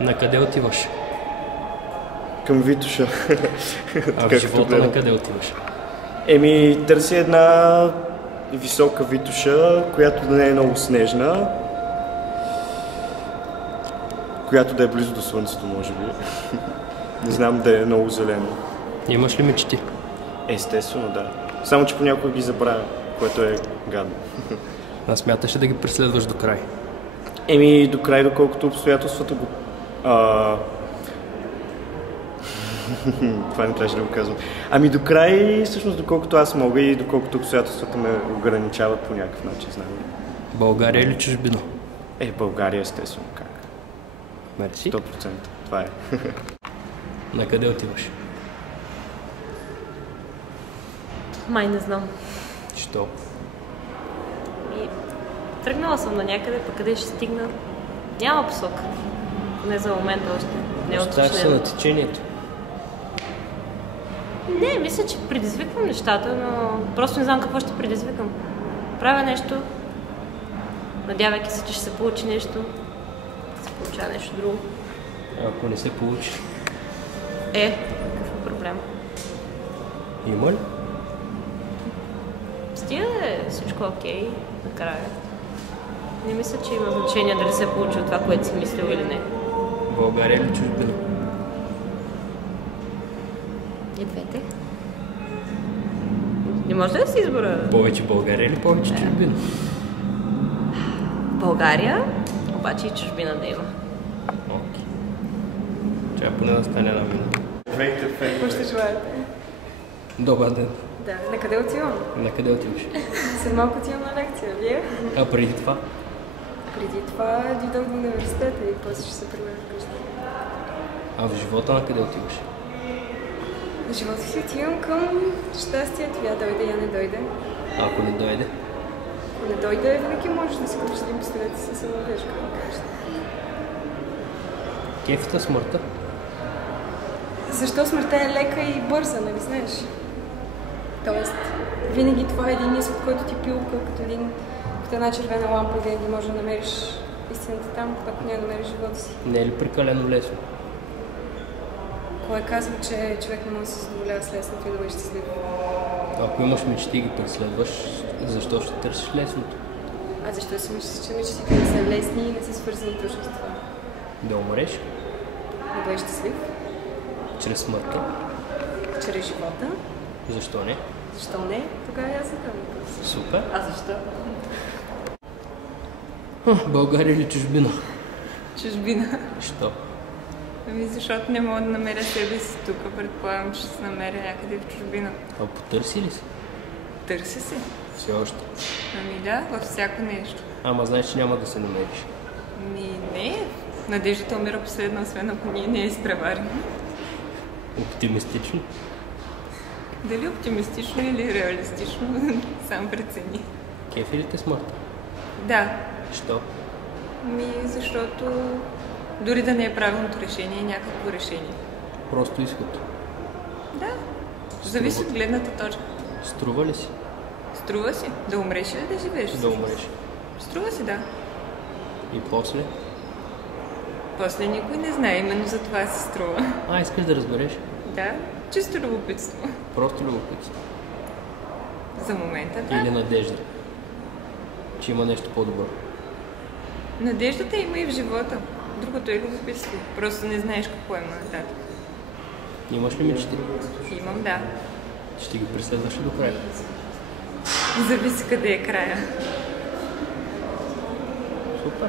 На къде отиваш? Към Витоша. А в живота на къде отиваш? Търси една висока Витоша, която да не е много снежна, която да е близо до слънцето, може би. Не знам, да е много зелено. Имаш ли мечти? Естествено, да. Само, че понякога ги забравя, което е гадно. А смяташ ли да ги преследваш до край? До край, доколкото обстоятелствата го... Това не трябваше да го казвам. До край, всъщност, доколкото аз мога и доколкото обстоятелствата ме ограничават по някакъв начин, знам. България или чужбина? България, естествено, как? Мерси. 100%. Това е. На къде отиваш? Май не знам. Що? Тръгнала съм на някъде, пък къде ще стигна? Няма посока. Не за момента още. Не е оставяш се на течението. Не, мисля, че предизвиквам нещата, но просто не знам какво ще предизвикам. Правя нещо, надявайки се, че ще се получи нещо, да се получава нещо друго. Ако не се получи? Какъв е проблем? Има ли? Стига всичко окей, накрая. Не мисля, че има значение дали се получи от това, което си мислил или не. България или чужбина? И двете. Не може да си избора. Повече България или повече чужбина? България, обаче и чужбина да има. Окей. Чая поне да стане една минута. Какво ще желаете? Добър ден. Да, на къде отивам? На къде отиваш? След малко отивам на лекция, вие? А преди това? Преди това дойдох до университета и после ще се прибера вкъщи. А в живота на къде отиваш? В живота си отивам към щастието. Я дойде, я не дойде. А ако не дойде? Ако не дойде, винаги можеш да си купиш един пистолет и се самоубиеш, какво кажеш. Кефата смъртта? Защо смъртта е лека и бърза, нали знаеш? Тоест, винаги това е един изход, който ти пилка, като една червена лампа, винаги можеш да намериш истината там, ако не намериш живота си. Не е ли прекалено лесно? Кой казва, че човек не може да се задоволява с лесното и да бъде щастлив? Ако имаш мечти и ги преследваш, защо ще търсиш лесното? А защо си мислиш, че мечтите не са лесни и не са свързани точно с това? Да умреш? Да бъдеш щастлив? Чрез смъртта? Чрез живота? Защо не? Защо не? Тогава аз задам въпрос. Супер. А защо? България или чужбина? Чужбина. Що? Защото не мога да намеря себе си тук. Предполагам, че ще се намеря някъде в чужбина. А потърси ли си? Търся се. Все още. Да, във всяко нещо. Ама знаеш, че няма да се намериш. Не. Надеждата умира последна, освен ако ние не я изпреварим. Оптимистично? Дали оптимистично или реалистично, сам прецени. Кефи ли те смъртта? Да. Що? Защото дори да не е правилното решение, е някакво решение. Просто изход? Да. Зависи от гледната точка. Струва ли си? Струва си. Да умреш или да живееш? Да умреш. Струва си, да. И после? После никой не знае, именно за това се струва. Искаш да разбереш? Да, чисто любопитство. Просто любопитство. За момента, да. Или надежда, че има нещо по-добро? Надеждата има и в живота. Другото е любопитство. Просто не знаеш какво има нататък. Имаш ли мечти? Имам, да. Ще ги преследваш до края? Зависи къде е края. Супер.